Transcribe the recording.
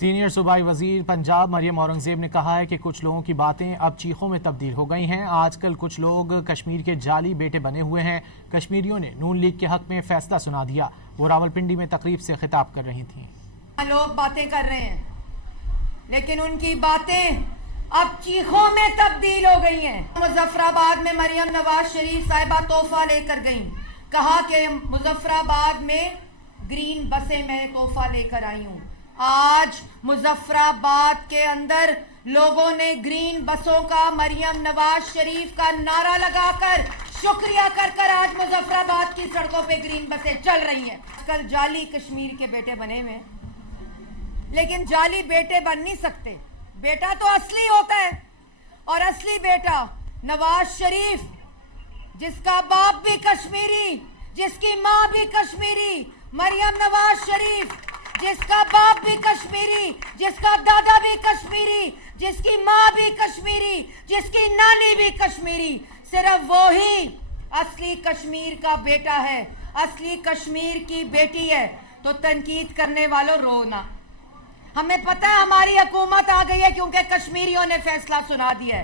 Senior صوبائی وزیر پنجاب مریم اورنگزیب نے کہا ہے کہ کچھ لوگوں کی باتیں اب چیخوں میں تبدیل ہو گئی ہیں۔ آج کل کچھ لوگ کشمیر کے جعلی بیٹے بنے ہوئے ہیں۔ کشمیریوں نے نون لیگ کے حق میں فیصلہ سنا دیا۔ وہ راولپنڈی میں تقریب سے خطاب کر رہی تھیں۔ لوگ باتیں کر رہے ہیں لیکن ان کی باتیں اب چیخوں میں تبدیل ہو گئی ہیں۔ مظفر آباد میں مریم نواز شریف صاحبہ تحفہ لے کر گئیں، کہا کہ مظفر آباد میں گرین بسیں میں تحفہ لے کر آئی ہوں۔ آج مظفر آباد کے اندر لوگوں نے گرین بسوں کا مریم نواز شریف کا نعرہ لگا کر شکریہ کر آج مظفر آباد کی سڑکوں پہ گرین بسیں چل رہی ہیں۔ کل جعلی کشمیر کے بیٹے بنے ہوئے، لیکن جعلی بیٹے بن نہیں سکتے۔ بیٹا تو اصلی ہوتا ہے، اور اصلی بیٹا نواز شریف، جس کا باپ بھی کشمیری، جس کی ماں بھی کشمیری، مریم نواز شریف جس کا باپ بھی کشمیری، جس کا دادا بھی کشمیری، جس کی ماں بھی کشمیری، جس کی نانی بھی کشمیری، صرف وہی اصلی کشمیر کا بیٹا ہے، اصلی کشمیر کی بیٹی ہے۔ تو تنقید کرنے والوں رونا، ہمیں پتہ ہے ہماری حکومت آ گئی ہے کیونکہ کشمیریوں نے فیصلہ سنا دیا ہے۔